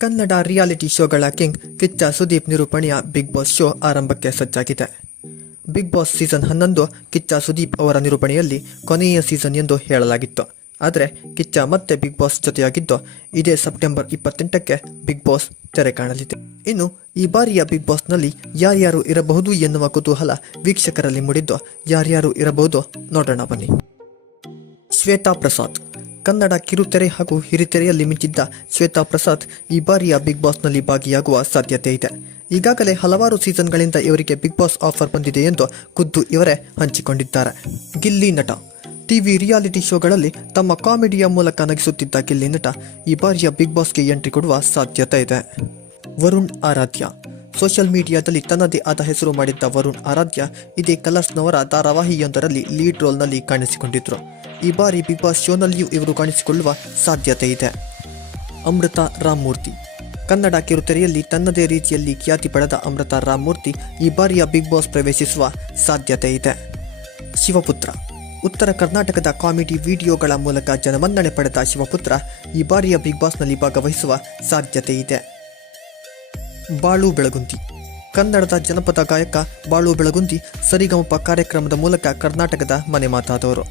Kannada reality ಶೋಗಳ king Kichcha Sudeep ನಿರೂಪಣೆಯ Bigg Boss show ಆರಂಭಕ್ಕೆ ಸಜ್ಜಾಗಿದೆ. Bigg Boss season 11 Kichcha Sudeep ಅವರ ನಿರೂಪಣೆಯಲ್ಲಿ ಕೊನೆಯ ಸೀಸನ್ ಎಂದು ಹೇಳಲಾಗಿತ್ತು. ಆದರೆ ಕಿಚ್ಚ ಮತ್ತೆ ಬಿಗ್ ಬಾಸ್ ಜೊತೆಯಾಗಿದ್ದು ಇದೇ ಸೆಪ್ಟೆಂಬರ್ 28ಕ್ಕೆ ಬಿಗ್ ಬಾಸ್ ತೆರೆ ಕಾಣಲಿದೆ. ಇನ್ನು ಈ ಬಾರಿಯ ಬಿಗ್ ಬಾಸ್ನಲ್ಲಿ ಯಾರ್ಯಾರು ಇರಬಹುದು ಎನ್ನುವ ಕುತೂಹಲ ವೀಕ್ಷಕರಲ್ಲಿ ಮೂಡಿದ್ದು, ಯಾರ್ಯಾರು ಇರಬಹುದು ನೋಡೋಣ ಬನ್ನಿ. ಶ್ವೇತಾ ಪ್ರಸಾದ್. ಕನ್ನಡ ಕಿರುತೆರೆ ಹಾಗೂ ಹಿರಿತೆರೆಯಲ್ಲಿ ಮಿಂಚಿದ್ದ ಶ್ವೇತಾ ಪ್ರಸಾದ್ ಈ ಬಾರಿಯ ಬಿಗ್ ಬಾಸ್ನಲ್ಲಿ ಭಾಗಿಯಾಗುವ ಸಾಧ್ಯತೆ ಇದೆ. ಈಗಾಗಲೇ ಹಲವಾರು ಸೀಸನ್ಗಳಿಂದ ಇವರಿಗೆ ಬಿಗ್ ಬಾಸ್ ಆಫರ್ ಬಂದಿದೆ ಎಂದು ಖುದ್ದು ಇವರೇ ಹಂಚಿಕೊಂಡಿದ್ದಾರೆ. ಗಿಲ್ಲಿ ನಟ. ಟಿವಿ ರಿಯಾಲಿಟಿ ಶೋಗಳಲ್ಲಿ ತಮ್ಮ ಕಾಮಿಡಿಯ ಮೂಲಕ ನಗಿಸುತ್ತಿದ್ದ ಗಿಲ್ಲಿ ನಟ ಈ ಬಾರಿಯ ಬಿಗ್ ಬಾಸ್ಗೆ ಎಂಟ್ರಿ ಕೊಡುವ ಸಾಧ್ಯತೆ ಇದೆ. ವರುಣ್ ಆರಾಧ್ಯ. ಸೋಷಿಯಲ್ ಮೀಡಿಯಾದಲ್ಲಿ ತನ್ನದೇ ಆದ ಹೆಸರು ಮಾಡಿದ್ದ ವರುಣ್ ಆರಾಧ್ಯ ಇದೇ ಕಲರ್ಸ್ನವರ ಧಾರಾವಾಹಿಯೊಂದರಲ್ಲಿ ಲೀಡ್ ರೋಲ್ನಲ್ಲಿ ಕಾಣಿಸಿಕೊಂಡಿದ್ರು. ಈ ಬಾರಿ ಬಿಗ್ ಬಾಸ್ ಶೋನಲ್ಲಿಯೂ ಇವರು ಕಾಣಿಸಿಕೊಳ್ಳುವ ಸಾಧ್ಯತೆ ಇದೆ. ಅಮೃತ ರಾಮಮೂರ್ತಿ. ಕನ್ನಡ ಕಿರುತೆರೆಯಲ್ಲಿ ತನ್ನದೇ ರೀತಿಯಲ್ಲಿ ಖ್ಯಾತಿ ಪಡೆದ ಅಮೃತ ರಾಮಮೂರ್ತಿ ಈ ಬಾರಿಯ ಬಿಗ್ ಬಾಸ್ ಪ್ರವೇಶಿಸುವ ಸಾಧ್ಯತೆ ಇದೆ. ಶಿವಪುತ್ರ. ಉತ್ತರ ಕರ್ನಾಟಕದ ಕಾಮಿಡಿ ವಿಡಿಯೋಗಳ ಮೂಲಕ ಜನಮನ್ನಣೆ ಪಡೆದ ಶಿವಪುತ್ರ ಈ ಬಾರಿಯ ಬಿಗ್ ಬಾಸ್ನಲ್ಲಿ ಭಾಗವಹಿಸುವ ಸಾಧ್ಯತೆ ಇದೆ. ಬಾಳು ಬೆಳಗುಂದಿ. ಕನ್ನಡದ ಜನಪದ ಗಾಯಕ ಬಾಳು ಬೆಳಗುಂದಿ ಸರಿಗಮಪ ಕಾರ್ಯಕ್ರಮದ ಮೂಲಕ ಕರ್ನಾಟಕದ ಮನೆ ಮಾತಾದವರು.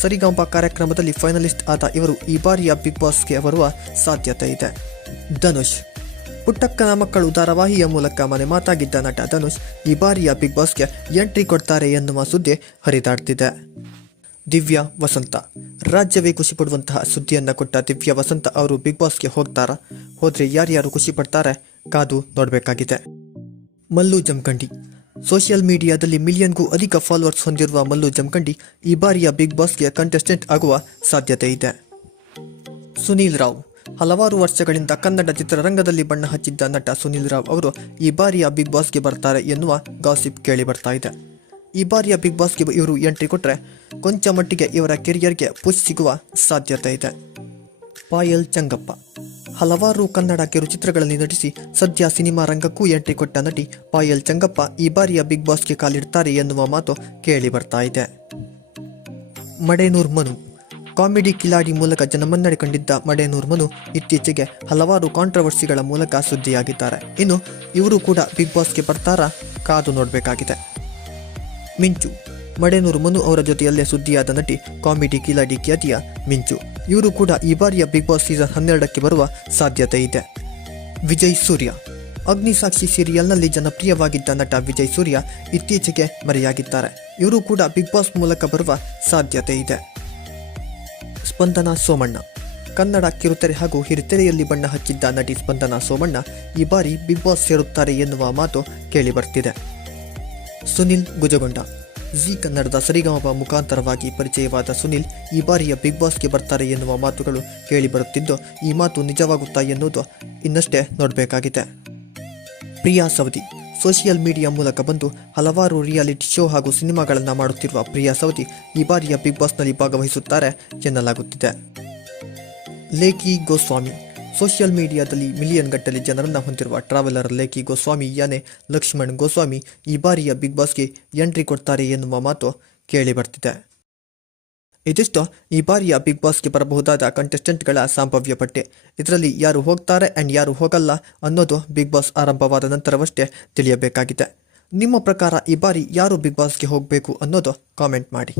ಸರಿಗಮಪ ಕಾರ್ಯಕ್ರಮದಲ್ಲಿ ಫೈನಲಿಸ್ಟ್ ಆದ ಇವರು ಈ ಬಾರಿಯ ಬಿಗ್ ಬಾಸ್ಗೆ ಬರುವ ಸಾಧ್ಯತೆ ಇದೆ. ಧನುಷ್. ಪುಟ್ಟಕ್ಕನ ಮಕ್ಕಳು ಧಾರಾವಾಹಿಯ ಮೂಲಕ ಮನೆ ಮಾತಾಗಿದ್ದ ನಟ ಧನುಷ್ ಈ ಬಾರಿಯ ಬಿಗ್ ಬಾಸ್ಗೆ ಎಂಟ್ರಿ ಕೊಡ್ತಾರೆ ಎನ್ನುವ ಸುದ್ದಿ ಹರಿದಾಡ್ತಿದೆ. ದಿವ್ಯಾ ವಸಂತ. ರಾಜ್ಯವೇ ಖುಷಿ ಪಡುವಂತಹ ಸುದ್ದಿಯನ್ನು ಕೊಟ್ಟ ದಿವ್ಯಾ ವಸಂತ ಅವರು ಬಿಗ್ ಬಾಸ್ಗೆ ಹೋಗ್ತಾರಾ? ಹೋದ್ರೆ ಯಾರ್ಯಾರು ಖುಷಿ ಪಡ್ತಾರೆ ಕಾದು ನೋಡಬೇಕಾಗಿದೆ. ಮಲ್ಲು ಜಮಖಂಡಿ. ಸೋಷಿಯಲ್ ಮೀಡಿಯಾದಲ್ಲಿ ಮಿಲಿಯನ್ಗೂ ಅಧಿಕ ಫಾಲೋವರ್ಸ್ ಹೊಂದಿರುವ ಮಲ್ಲು ಜಮಖಂಡಿ ಈ ಬಾರಿಯ ಬಿಗ್ ಬಾಸ್ಗೆ ಕಂಟೆಸ್ಟೆಂಟ್ ಆಗುವ ಸಾಧ್ಯತೆ ಇದೆ. ಸುನೀಲ್ ರಾವ್. ಹಲವಾರು ವರ್ಷಗಳಿಂದ ಕನ್ನಡ ಚಿತ್ರರಂಗದಲ್ಲಿ ಬಣ್ಣ ಹಚ್ಚಿದ್ದ ನಟ ಸುನೀಲ್ ರಾವ್ ಅವರು ಈ ಬಾರಿಯ ಬಿಗ್ ಬಾಸ್ಗೆ ಬರ್ತಾರೆ ಎನ್ನುವ ಗಾಸಿಪ್ ಕೇಳಿ ಬರ್ತಾ ಇದೆ. ಈ ಬಾರಿಯ ಬಿಗ್ ಬಾಸ್ಗೆ ಇವರು ಎಂಟ್ರಿ ಕೊಟ್ಟರೆ ಕೊಂಚ ಮಟ್ಟಿಗೆ ಇವರ ಕೆರಿಯರ್ಗೆ ಪುಷ್ ಸಿಗುವ ಸಾಧ್ಯತೆ ಇದೆ. ಪಾಯಲ್ ಚಂಗಪ್ಪ. ಹಲವಾರು ಕನ್ನಡ ಕಿರುಚಿತ್ರಗಳಲ್ಲಿ ನಟಿಸಿ ಸದ್ಯ ಸಿನಿಮಾ ರಂಗಕ್ಕೂ ಎಂಟ್ರಿ ಕೊಟ್ಟ ನಟಿ ಪಾಯಲ್ ಚಂಗಪ್ಪ ಈ ಬಾರಿಯ ಬಿಗ್ ಬಾಸ್ಗೆ ಕಾಲಿಡ್ತಾರೆ ಎನ್ನುವ ಮಾತು ಕೇಳಿ ಬರ್ತಾ ಇದೆ. ಮಡೇನೂರ್ ಮನು. ಕಾಮಿಡಿ ಕಿಲಾಡಿ ಮೂಲಕ ಜನಮನ್ನಣೆ ಕಂಡಿದ್ದ ಮಡೇನೂರ್ ಮನು ಇತ್ತೀಚೆಗೆ ಹಲವಾರು ಕಾಂಟ್ರವರ್ಸಿಗಳ ಮೂಲಕ ಸುದ್ದಿಯಾಗಿದ್ದಾರೆ. ಇನ್ನು ಇವರು ಕೂಡ ಬಿಗ್ ಬಾಸ್ಗೆ ಬರ್ತಾರಾ ಕಾದು ನೋಡಬೇಕಾಗಿದೆ. ಮಿಂಚು. ಮಡೇನೂರು ಮನು ಅವರ ಜೊತೆಯಲ್ಲೇ ಸುದ್ದಿಯಾದ ನಟಿ ಕಾಮಿಡಿ ಕಿಲಾಡಿ ಖ್ಯಾತಿಯ ಮಿಂಚು. ಇವರು ಕೂಡ ಈ ಬಾರಿಯ ಬಿಗ್ ಬಾಸ್ ಸೀಸನ್ 12ಕ್ಕೆ ಬರುವ ಸಾಧ್ಯತೆ ಇದೆ. ವಿಜಯ್ ಸೂರ್ಯ. ಅಗ್ನಿಸಾಕ್ಷಿ ಸೀರಿಯಲ್ನಲ್ಲಿ ಜನಪ್ರಿಯವಾಗಿದ್ದ ನಟ ವಿಜಯ್ ಸೂರ್ಯ ಇತ್ತೀಚೆಗೆ ಮರೆಯಾಗಿದ್ದಾರೆ. ಇವರು ಕೂಡ ಬಿಗ್ ಬಾಸ್ ಮೂಲಕ ಬರುವ ಸಾಧ್ಯತೆ ಇದೆ. ಸ್ಪಂದನಾ ಸೋಮಣ್ಣ. ಕನ್ನಡ ಕಿರುತೆರೆ ಹಾಗೂ ಹಿರಿತೆರೆಯಲ್ಲಿ ಬಣ್ಣ ಹಚ್ಚಿದ್ದ ನಟಿ ಸ್ಪಂದನಾ ಸೋಮಣ್ಣ ಈ ಬಾರಿ ಬಿಗ್ ಬಾಸ್ ಸೇರುತ್ತಾರೆ ಎನ್ನುವ ಮಾತು ಕೇಳಿ ಬರ್ತಿದೆ. ಸುನಿಲ್ ಗುಜಗೊಂಡ. ಜಿ ಕನ್ನಡದ ಸರಿಗಮಪ ಮುಖಾಂತರವಾಗಿ ಪರಿಚಯವಾದ ಸುನಿಲ್ ಈ ಬಾರಿಯ ಬಿಗ್ ಬಾಸ್ಗೆ ಬರ್ತಾರೆ ಎನ್ನುವ ಮಾತುಗಳು ಕೇಳಿ ಬರುತ್ತಿದ್ದು, ಈ ಮಾತು ನಿಜವಾಗುತ್ತಾ ಎನ್ನುವುದು ಇನ್ನಷ್ಟೇ ನೋಡಬೇಕಾಗಿದೆ. ಪ್ರಿಯಾ ಸವದಿ. ಸೋಷಿಯಲ್ ಮೀಡಿಯಾ ಮೂಲಕ ಬಂದು ಹಲವಾರು ರಿಯಾಲಿಟಿ ಶೋ ಹಾಗೂ ಸಿನಿಮಾಗಳನ್ನು ಮಾಡುತ್ತಿರುವ ಪ್ರಿಯಾ ಸವದಿ ಈ ಬಾರಿಯ ಬಿಗ್ ಬಾಸ್ನಲ್ಲಿ ಭಾಗವಹಿಸುತ್ತಾರೆ ಎನ್ನಲಾಗುತ್ತಿದೆ. ಲೇಖಿ ಗೋಸ್ವಾಮಿ. ಸೋಷಿಯಲ್ ಮೀಡಿಯಾದಲ್ಲಿ ಮಿಲಿಯನ್ ಗಟ್ಟಲೆ ಜನರನ್ನು ಹೊಂದಿರುವ ಟ್ರಾವೆಲರ್ ಲೇಖಿ ಗೋಸ್ವಾಮಿ ಯಾನೆ ಲಕ್ಷ್ಮಣ್ ಗೋಸ್ವಾಮಿ ಈ ಬಾರಿಯ ಬಿಗ್ ಬಾಸ್ಗೆ ಎಂಟ್ರಿ ಕೊಡ್ತಾರೆ ಎನ್ನುವ ಮಾತು ಕೇಳಿ ಬರ್ತಿದೆ. ಇದಿಷ್ಟು ಈ ಬಾರಿಯ ಬಿಗ್ ಬಾಸ್ಗೆ ಬರಬಹುದಾದ ಕಂಟೆಸ್ಟೆಂಟ್ಗಳ ಸಂಭಾವ್ಯ ಪಟ್ಟಿ. ಇದರಲ್ಲಿ ಯಾರು ಹೋಗ್ತಾರೆ ಆ್ಯಂಡ್ ಯಾರು ಹೋಗಲ್ಲ ಅನ್ನೋದು ಬಿಗ್ ಬಾಸ್ ಆರಂಭವಾದ ನಂತರವಷ್ಟೇ ತಿಳಿಯಬೇಕಾಗಿದೆ. ನಿಮ್ಮ ಪ್ರಕಾರ ಈ ಬಾರಿ ಯಾರು ಬಿಗ್ ಬಾಸ್ಗೆ ಹೋಗಬೇಕು ಅನ್ನೋದು ಕಾಮೆಂಟ್ ಮಾಡಿ.